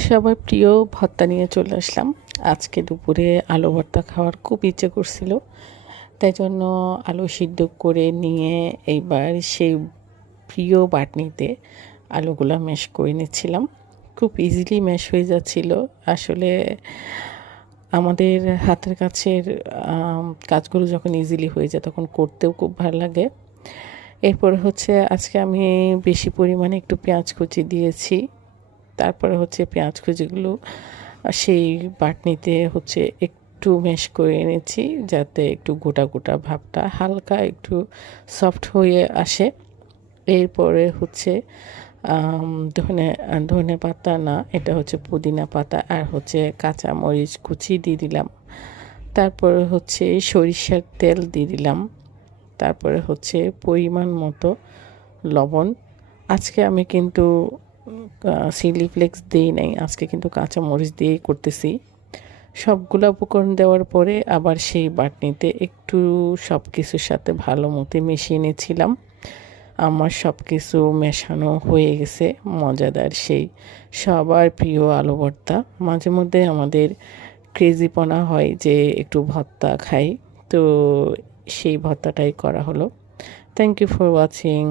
সবার প্রিয় ভর্তা নিয়ে চলে আসলাম। আজকে দুপুরে আলু ভর্তা খাওয়ার খুব ইচ্ছে করছিল, তাই জন্য আলু সিদ্ধ করে নিয়ে এইবার সেই প্রিয় বাটনিতে আলুগুলো ম্যাশ করে নিচ্ছিলাম। খুব ইজিলি ম্যাশ হয়ে যাচ্ছিল। আসলে আমাদের হাতের কাছের কাজগুলো যখন ইজিলি হয়ে যায় তখন করতেও খুব ভালো লাগে। এরপরে হচ্ছে আজকে আমি বেশি পরিমাণে একটু পেঁয়াজ কুচি দিয়েছি। তারপরে হচ্ছে পেঁয়াজ কুচিগুলো সেই বাটনিতে হচ্ছে একটু ম্যাশ করে এনেছি, যাতে একটু গোটা গোটা ভাবটা হালকা একটু সফট হয়ে আসে। এরপরে হচ্ছে ধনে ধনে পাতা না, এটা হচ্ছে পুদিনা পাতা আর হচ্ছে কাঁচা মরিচ কুচি দিয়ে দিলাম। তারপরে হচ্ছে সরিষার তেল দিয়ে দিলাম। তারপরে হচ্ছে পরিমাণ মতো লবণ। আজকে আমি কিন্তু চিলি ফ্লেক্স দিই নাই, আজকে কিন্তু কাঁচা মরিচ দিয়েই করতেছি। সবগুলো উপকরণ দেওয়ার পরে আবার সেই বাটনিতে একটু সব কিছুর সাথে ভালো মতো মিশিয়ে নিয়েছিলাম। আমার সব কিছু মেশানো হয়ে গেছে। মজাদার সেই সবার প্রিয় আলু ভর্তা। মাঝে মধ্যে আমাদের ক্রেজিপনা হয় যে একটু ভর্তা খাই, তো সেই ভর্তাটাই করা হলো। Thank you for watching.